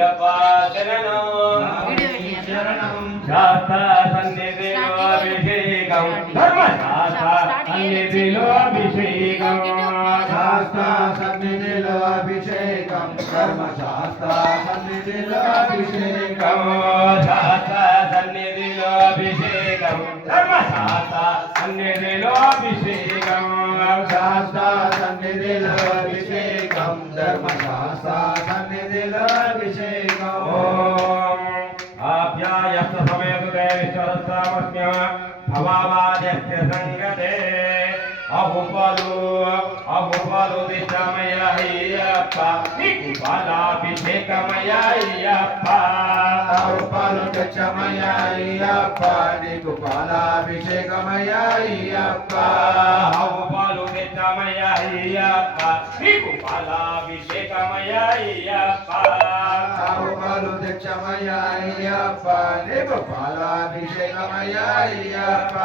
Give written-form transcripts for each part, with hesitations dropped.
అయ్యప్ప శరణం శాస్త్ర సన్నిధిలో అభిషేకం ధర్మశాస్త్ర సన్నిధిలో అభిషేకం శాస్త్ర సన్నిధిలో అభిషేకం ధర్మశాస్త్ర సన్నిధిలో అభిషేకం శాస్త్ర సన్నిధిలో అభిషేకం ధర్మశాస్త్ర సన్నిధిలో అభిషేకం శాస్త్ర సన్నిధిలో అభిషేకం ధర్మశాస్త్ర సన్నిధిలో అభిషేకం ఆప్యాయస్త సమేతుతే విశ్వరస్తామస్మ్య భవావాద్యస్య సంగతే అహుపలు దిశమయ అయ్యప్ప నీకు పాలాభిషేకమయ అయ్యప్ప అహుపలు దిశమయ అయ్యప్ప నీకు పాలాభిషేకమయ అయ్యప్ప అహుపలు దిశమయ అయ్యప్ప నీకు పాలాభిషేకమయ అయ్యప్ప అహుపలు దిశమయ అయ్యప్ప నీకు పాలాభిషేకమయ అయ్యప్ప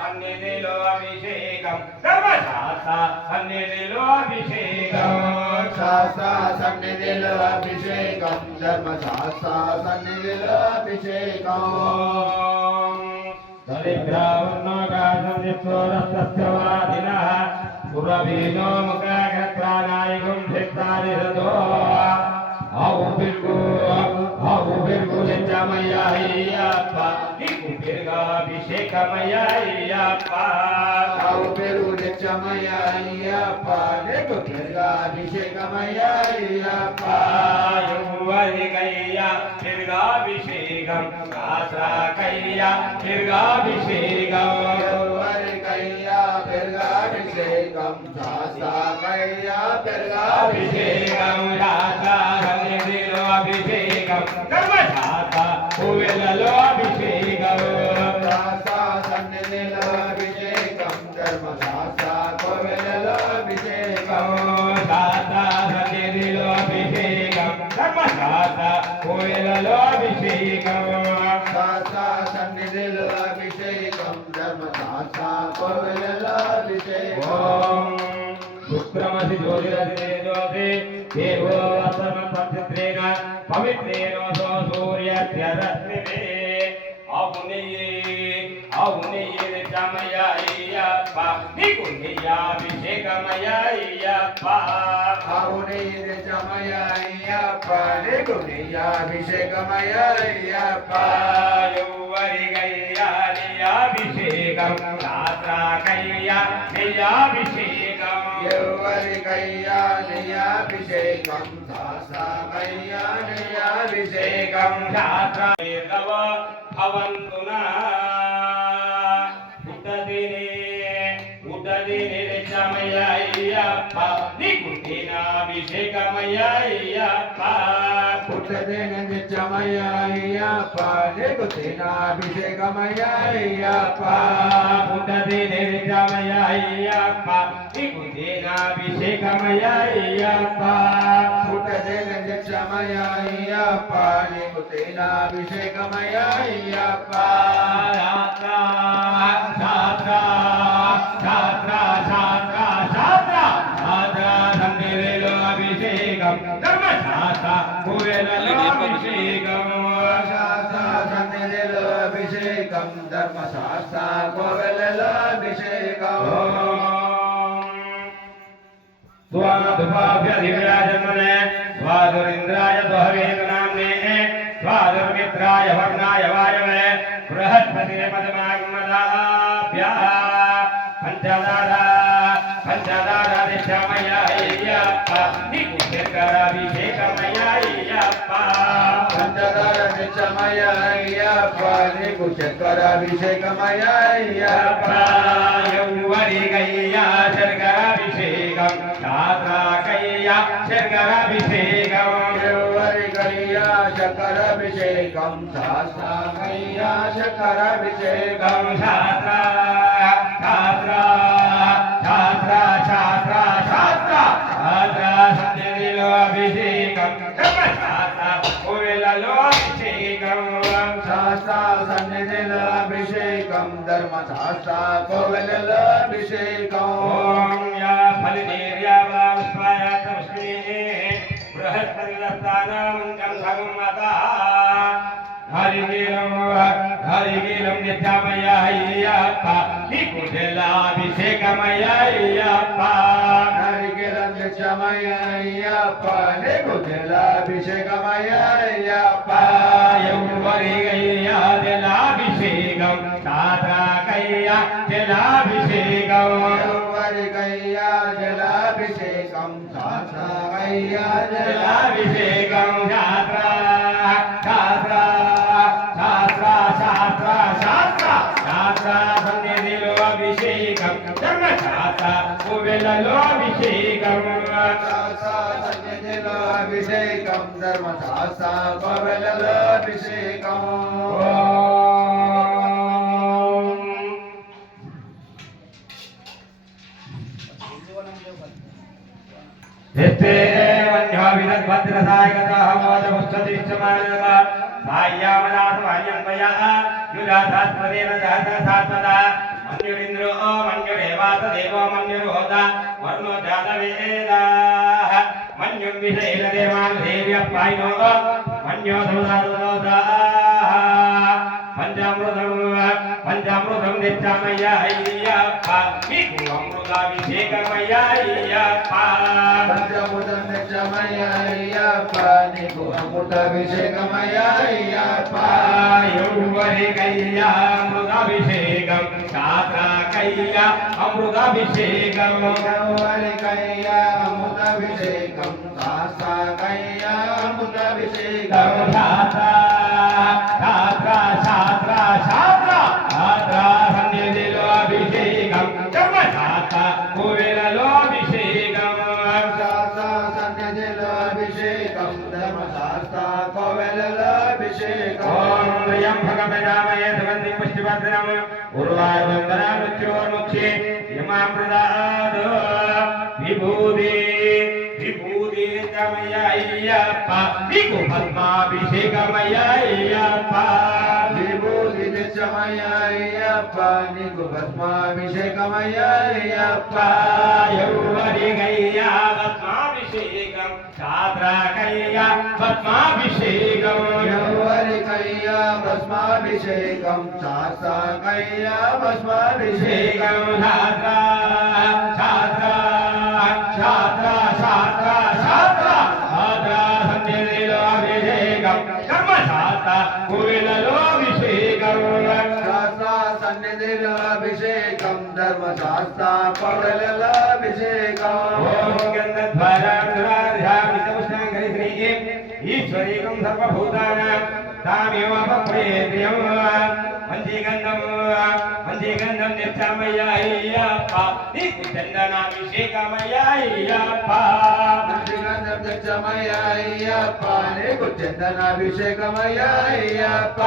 సన్నిధిలో అభిషేకం ధర్మశాస్త్ర సన్నిధిలో అభిషేకం శాస్త్ర సన్నిధిలో అభిషేకం ధర్మశాస్త్ర సన్నిధిలో అభిషేకం దరిద్రావర్ణోగాసందిప్తోరస్తస్యవాదినః పురవీనో ముఖాగ్రత్రానాయకం భిత్తారిహతో ఆవుబిర్గు నిత్యమయ అయ్యప్ప నీకు దీర్ఘాభిషేకమయ అయ్యప్ప ఆవుబిర్గు నిత్యమయ అయ్యప్ప నీకు దీర్ఘాభిషేకమయ అయ్యప్ప యువరికయ్య దీర్ఘాభిషేకం శాస్త్రకయ్య దీర్ఘాభిషేకం యువరికయ్య దీర్ఘాభిషేకం శాస్త్రకయ్య దీర్ఘాభిషేకం సన్నిధిలో అభిషేకం ధర్మశాస్త్ర పువ్వులలో అభిషేకం శాస్త్ర సన్నిధిలో అభిషేకం ధర్మశాస్త్ర కోవెలలో అభిషేకం శాస్త్ర సన్నిధిలో అభిషేకం ధర్మశాస్త్ర పువ్వులలో అభిషేకం శాస్త్ర సన్నిధిలో అభిషేకం ధర్మశాస్త్ర కోవెలలో అభిషేకం శుక్రమసి జ్యోతిరసి జ్యోతి దేవో వసన పవిత్రేణ పవిత్రేణోసో సూర్యస్యరశ్మిభి అవునయ్యే నిత్యమయ అయ్యప్ప నీకు నిత్యాభిషేకమయ అయ్యప్ప అవునయ్యే నిత్యమయ అయ్యప్ప నీకు నిత్యాభిషేకమయ అయ్యప్ప యువరిగయ్య నియాభిషేకం శాస్త్రకయ్య నియాభిషేకం యువరికయ్యా నియాభిషేకం శాస్త్రకయ్యా నియాభిషేకం శాస్త్రవేదవ భవంతునా ఉదదిని నిత్యమయ అయ్యప్ప నీకు దీనాభిషేకమయ అయ్యప్ప పుట్టదిన నిత్యమయ అయ్యప్ప నీకు దీనాభిషేకమయ అయ్యప్ప ఉదదిని నిత్యమయ అయ్యప్ప నీకు దీనాభిషేకమయ అయ్యప్ప పుట్టదిన నిత్యమయ అయ్యప్ప నీకు దీనాభిషేకమయ అయ్యప్ప సన్నిధిలో అభిషేకం ధర్మశాస్త్ర పువ్వులలో అభిషేకం శాస్త్ర సన్నిధిలో అభిషేకం ధర్మశాస్త్ర కోవెలలో అభిషేకం స్వాదుపాభ్యధివ్యాజన్మనే స్వాదురింద్రాయ దుహవేదనామ్నే స్వాదుర్మిత్రాయ వర్ణాయ వాయవే బృహస్పతి పదమాగ్మదాభ్య పంచదార నిత్యమయ అయ్యప్ప నీకు శంకరాభిషేకమయ అయ్యప్ప పంచదార నిత్యమయ అయ్యప్ప నీకు శంకరాభిషేకమయ అయ్యప్ప యౌవరికయ్య శంకరాభిషేకం శాస్త్రకయ్య శంకరాభిషేకం యౌవరికయ్యా శంకరాభిషేకం శాస్త్రకయ్యా శంకరాభిషేకం శాస్త్ర సన్నిధిలో అభిషేకం ధర్మశాస్త్ర పువ్వులలో అభిషేకం శాస్త్ర సన్నిధిలో అభిషేకం ధర్మశాస్త్ర కోవెలలో అభిషేకం ఓం యా ఫలినీర్యావాస్వాయ తమస్మి బృహస్పతి దత్త స్థానముంజం సగమత హరిగీలం నిత్యమయ్యప్ప నీకు జలాభిషేకమయ్యప్ప హరిగీలం నిత్యమయ్యప్ప నీకు జలాభిషేకమయ్యప్ప ఎవరికయ్యా జలాభిషేకం తాత్రాకయ్యా జలాభిషేకం ఎవరికయ్యా జలాభిషేకం శాస్త్రకయ్యా జలాభిషేకం శాస్త్ర శాస్త్ర శాస్త్ర శాస్త్ర శాస్త్ర శాస్త్ర సన్నిధిలో అభిషేకం ధర్మశాస్త్ర కోవెలలో అభిషేకం సన్నిధిలో అభిషేకం ధర్మశాస్త్ర కోవెలలో అభిషేకం పంచామృతం నిత్యమయ్యప్ప నీకు అమృతాభిషేకమయ్యప్ప పంచముతం నిత్యమయ్యప్ప నీకు అమృతాభిషేకమయ్యప్ప ఎవరికయ్యా అమృతాభిషేకం శాస్త్రకయ్యా అమృతాభిషేకం ఎవరికయ్యా అమృతాభిషేకం శాస్త్రకయ్యా అమృతాభిషేకం శాస్త్ర శాస్త్ర శాస్త్ర శాస్త్ర శాస్త్ర సన్నిధిలో అభిషేకం ధర్మశాస్త్ర కోవెలలో అభిషేకం శాస్త్ర సన్నిధిలో అభిషేకం ధర్మశాస్త్ర కోవెలలో అభిషేకం ఓం త్రయంబక ప్రజామహే సుగంధి పుష్టివర్ధనం ఉర్వారుందరానుచ్యోర్ముక్షే యమామృతాద్ విభూతి విభూతి నిత్యమయ్యప్ప నీకు పద్మాభిషేకమయ్యప్ప విభూతి నిత్యమయ్యప్ప నీకు భస్మాభిషేకమయ్యప్ప ఎవరికయ్యా పద్మాభిషేకం శాస్త్రకయ్యా పద్మాభిషేకం ఎవరికయ్యా భస్మాభిషేకం శాస్త్రకయ్యా భస్మాభిషేకం శాస్త్ర శాస్త్ర శాస్త్ర శాస్త్ర శాస్త్ర శాస్త్ర సన్నిధిలో అభిషేకం కర్మశాస్త్ర కోవెలలో అభిషేకం శాస్త్ర సన్నిధిలో అభిషేకం ధర్మశాస్త్ర కోవెలలో అభిషేకం ఓం గంధధ్వరాధ్యామితముష్ణాంగరిశ్రీ ఈశ్వరీకం సర్వభూతానాం తామేవాపప్రేత్యం మంజీగంధం నిత్యమయ్యప్ప నీకు చందనాభిషేకమయ్యప్ప మంజీగంధం నిత్యమయ్యప్ప నీకు చందనాభిషేకమయ్యప్ప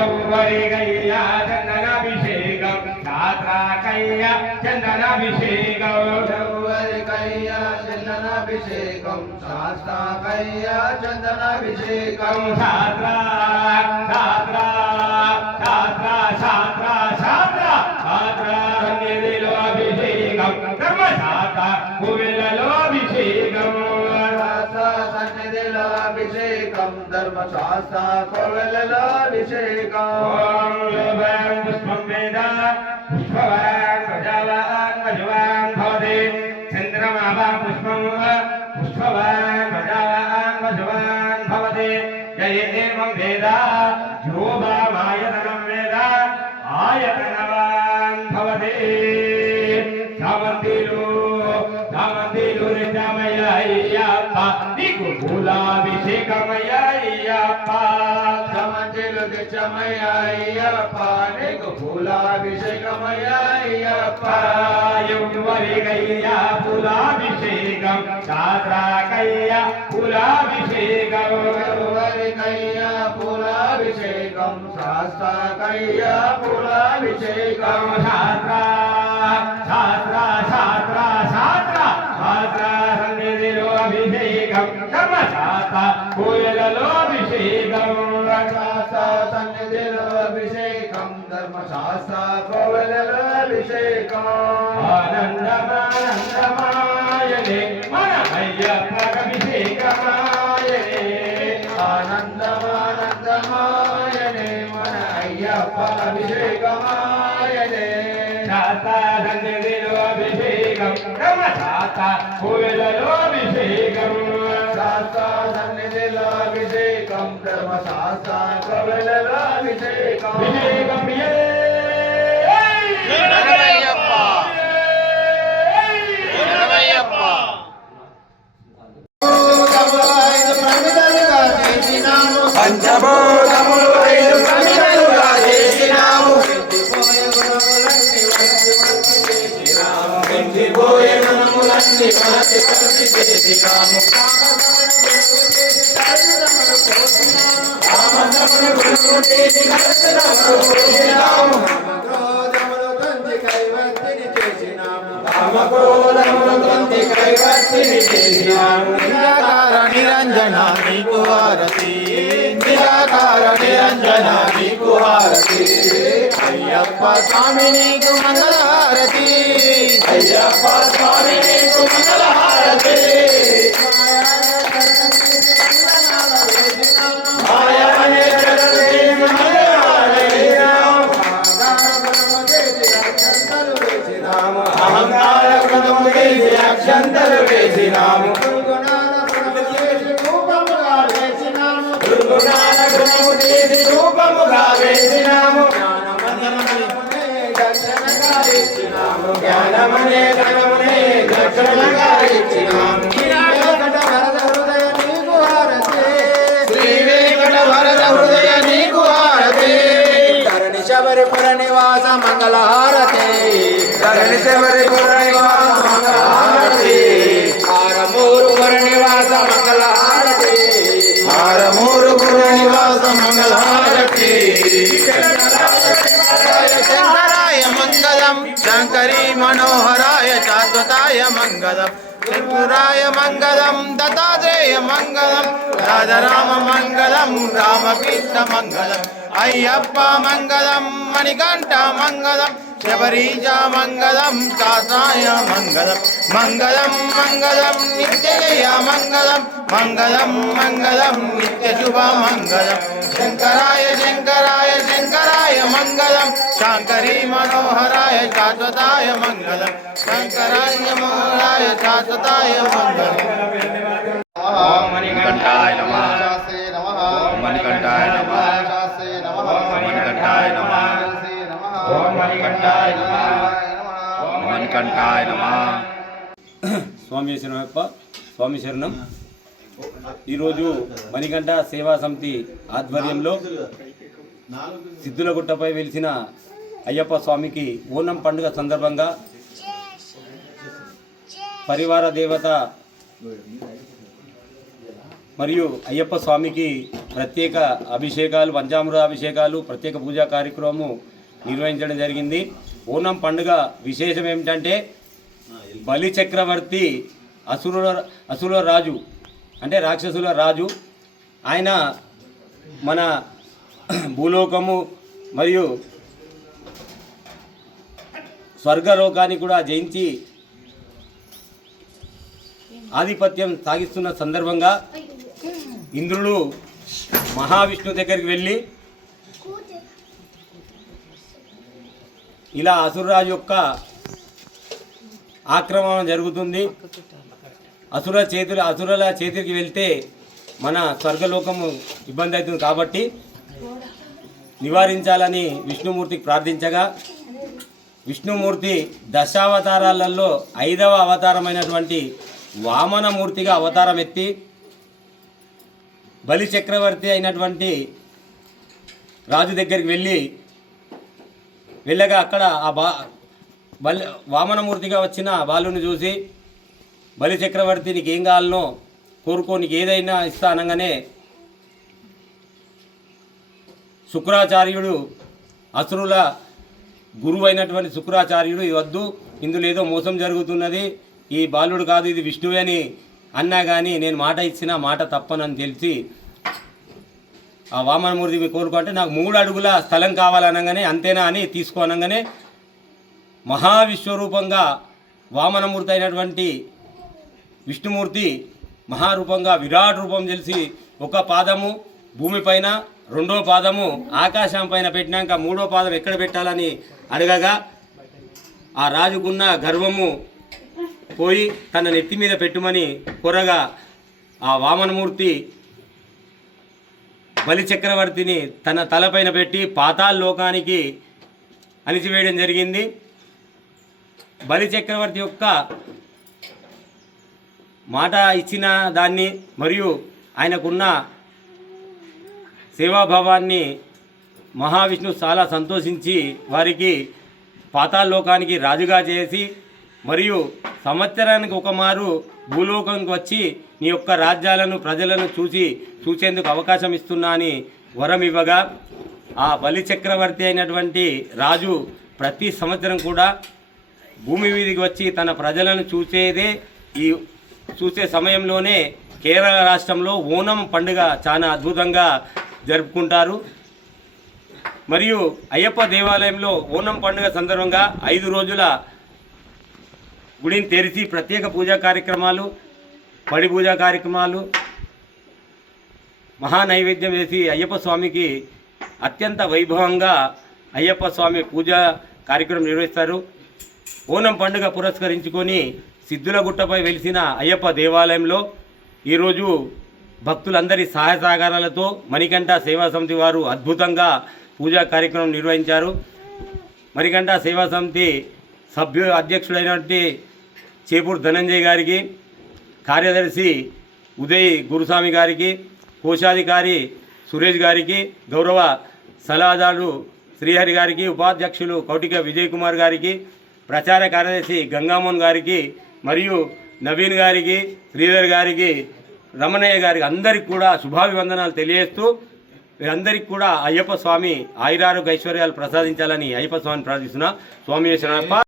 ఎవరికయ్యా చందనాభిషేకం శాస్త్రకయ్యా చందనాభిషేకం ఎవరికయ్యా చందనాభిషేకం శాస్త్రకయ్యా చందనాభిషేకం శాస్త్ర శాస్త్ర శాస్త్ర శాస్త్ర శాస్త్ర శాస్త్ర సన్నిధిలో అభిషేకం కర్మశాస్త్ర కోవెలలో అభిషేకం శాస్త్ర సన్నిధిలో అభిషేకం ధర్మశాస్త్ర కోవెలలో అభిషేకం ఓం లోభం పుష్పం వేద పుష్పవాన్ ప్రజావాన్ వజువాన్ భవతి చంద్రమాభా పుష్పం పుష్పవాన్ ప్రజావాన్ వజువాన్ భవతి ఏవం వేద యో భావాయతనం వేద ఆయతనవాన్ భవతి సామంతిలు నిత్యమయ్యప్ప నీకు పూలాభిషేకమయ్యప్ప సమంతిలు నిత్యమయ్యప్ప నీకు పూలాభిషేకమయ్యప్ప ఎవరికయ్యా పూలాభిషేకం శాస్త్రకయ్యా పూలాభిషేకం ఎవరికయ్యా పూలాభిషేకం శాస్త్రకయ్యా పూలాభిషేకం శాస్త్ర శాస్త్ర శాస్త్ర శాస్త్ర శాస్త్ర సన్నిధిలో అభిషేకం కర్మశాస్త్ర కోవెలలో అభిషేకం శాస్త్ర సన్నిధిలో అభిషేకం ధర్మశాస్త్ర కోవెలలో అభిషేకం ఆనందమానందమాయనే మన అయ్యప్ప అభిషేకమాయనే శాస్త్ర కోవెలలో అభిషేకం శాస్త్ర సన్నిధిలో అభిషేకం ధర్మశాస్త్ర కోవెలలో అభిషేకం అభిషేకం ప్రియే పంచభూతములు 5 ప్రమిదలుగా చేసినాము ఎండిపోయే గుణములన్నీ మనసి చేసినాము కామమును గురువు చేసి కలుపునములు పోసినాము కామక్రోధములు తంతి కైవర్తిని చేసినాము నిరాకార నిరంజన నీకు హారతి నిరాకార నిరంజన నీకు హారతి అయ్యప్ప స్వామి నీకు మంగళహారతి అయ్యప్ప స్వామి నీకు మంగళహారతి మాయమనే జగతి అహంకార గుణము చేసి అక్షంతలు వేసినాము దుర్గుణాల గుణము చేసి రూపముగా వేసినాము జ్ఞానమనే ధనమునే దక్షిణగా ఇచ్చినాము శ్రీ వెంకట వరద హృదయ నీకు హారతి ధరణి శబరిపుర నివాస మంగళహారతి ధరణి శబరిపుర నివాస మంగళహారతి ఆరమూరు పుర నివాస మంగళహారతి ఆరమూరు పుర నివాస మంగళహారతి శంకరాయ మంగళం శంకరీ మనోహరాయ శాశ్వతాయ మంగళం త్రిపురాయ మంగళం దత్తాత్రేయ మంగళం రాజరామ మంగళం రామకృష్ణ మంగళం అయ్యప్ప మంగళం మణికంఠ మంగళం శబరీజ మంగళం కాసాయ మంగళం మంగళం మంగళం నిత్యజయ మంగళం మంగళం మంగళం నిత్య శుభ మంగళం శంకరాయ శంకరాయ శంకరాయ మంగళం శాంకరీ మనోహరాయ శాశ్వతాయ మంగళం శంకరాయ మనోహరాయ శాశ్వతాయ మంగళం ఓం మణికంఠాయ నమః ఓం మణికంఠాయ నమః ఓం మణికంఠాయ నమః ఓం మణికంఠాయ నమః ఓం మణికంఠాయ నమః స్వామి శరణప్ప స్వామి శరణం. ఈరోజు మణికంఠ సేవా సమితి ఆధ్వర్యంలో సిద్ధులగుట్టపై వెలిసిన అయ్యప్ప స్వామికి ఓనం పండుగ సందర్భంగా పరివార దేవత మరియు అయ్యప్ప స్వామికి ప్రత్యేక అభిషేకాలు, పంచామృత అభిషేకాలు, ప్రత్యేక పూజా కార్యక్రమము నిర్వహించడం జరిగింది. ఓనం పండుగ విశేషం ఏమిటంటే బలి చక్రవర్తి అసురుల రాజు అంటే రాక్షసుల రాజు. ఆయన మన భూలోకము మరియు స్వర్గలోకాన్ని కూడా జయించి ఆధిపత్యం సాగిస్తున్న సందర్భంగా ఇంద్రుడు మహావిష్ణు దగ్గరికి వెళ్ళి ఇలా అసురరాజు యొక్క ఆక్రమణ జరుగుతుంది, అసురుల చేతికి వెళ్తే మన స్వర్గలోకము ఇబ్బంది అవుతుంది కాబట్టి నివారించాలని విష్ణుమూర్తికి ప్రార్థించగా విష్ణుమూర్తి దశావతారాలలో 5వ అవతారమైనటువంటి వామనమూర్తిగా అవతారం ఎత్తి బలి చక్రవర్తి అయినటువంటి రాజు దగ్గరికి వెళ్ళగా అక్కడ ఆ వామనమూర్తిగా వచ్చిన బాలుని చూసి బలి చక్రవర్తి నీకు ఏం కావాలనో కోరుకో, నీకు ఏదైనా ఇస్తా అనగానే శుక్రాచార్యుడు అసురుల గురువు అయినటువంటి శుక్రాచార్యుడు ఇది వద్దు, ఇందులో ఏదో మోసం జరుగుతున్నది, ఈ బాలుడు కాదు ఇది విష్ణువే అని అన్నా కానీ నేను మాట ఇచ్చిన మాట తప్పనని తెలిసి ఆ వామనమూర్తికి కోరుకుంటే నాకు 3 అడుగుల స్థలం కావాలనగానే అంతేనా అని తీసుకోనగానే మహావిశ్వరూపంగా వామనమూర్తి అయినటువంటి విష్ణుమూర్తి మహారూపంగా విరాట్ రూపం తెలిసి ఒక పాదము భూమిపైన, 2వ పాదము ఆకాశం పైన పెట్టినాక 3వ పాదం ఎక్కడ పెట్టాలని అడగగా ఆ రాజుకున్న గర్వము పోయి తన నెత్తి మీద పెట్టుమని కోరగా ఆ వామనమూర్తి బలి చక్రవర్తిని తన తలపైన పెట్టి పాతాళ లోకానికి అణిచివేయడం జరిగింది. బలి చక్రవర్తి యొక్క మాట ఇచ్చిన దాన్ని మరియు ఆయనకున్న సేవాభావాన్ని మహావిష్ణు చాలా సంతోషించి వారికి పాతాళ లోకానికి రాజుగా చేసి మరియు సంవత్సరానికి ఒక మారు భూలోకానికి వచ్చి నీ యొక్క రాజ్యాలను ప్రజలను చూసేందుకు అవకాశం ఇస్తున్నా అని వరం ఇవ్వగా ఆ బలి చక్రవర్తి అయినటువంటి రాజు ప్రతి సంవత్సరం కూడా భూమి మీదకి వచ్చి తన ప్రజలను చూసే సమయంలోనే కేరళ రాష్ట్రంలో ఓనం పండుగ చాలా అద్భుతంగా జరుపుకుంటారు. మరియు అయ్యప్ప దేవాలయంలో ఓనం పండుగ సందర్భంగా 5 రోజుల గుడిని తెరిచి ప్రత్యేక పూజా కార్యక్రమాలు, పడి పూజా కార్యక్రమాలు, మహానైవేద్యం వేసి అయ్యప్ప స్వామికి అత్యంత వైభవంగా అయ్యప్ప స్వామి పూజా కార్యక్రమం నిర్వహిస్తారు. ఓనం పండుగ పురస్కరించుకొని సిద్ధులగుట్టపై వెలిసిన అయ్యప్ప దేవాలయంలో ఈరోజు భక్తులందరి సహాయ సహకారాలతో మణికంఠ సేవా సమితి వారు అద్భుతంగా పూజా కార్యక్రమం నిర్వహించారు. మణికంఠ సేవా సమితి అధ్యక్షుడైనటువంటి చేపూరు ధనంజయ్ గారికి, కార్యదర్శి ఉదయ్ గురుస్వామి గారికి, కోశాధికారి సురేష్ గారికి, గౌరవ సలహాదారు శ్రీహరి గారికి, ఉపాధ్యక్షులు కౌటిక విజయ్ కుమార్ గారికి, ప్రచార కార్యదర్శి గంగామోహన్ గారికి మరియు నవీన్ గారికి, శ్రీధర్ గారికి, రమణయ్య గారికి అందరికి కూడా శుభాభివందనాలు తెలియజేస్తూ వీరందరికీ కూడా అయ్యప్ప స్వామి ఆయురారోగ్య ఐశ్వర్యాలు ప్రసాదించాలని అయ్యప్ప స్వామిని ప్రార్థిస్తున్నా. స్వామి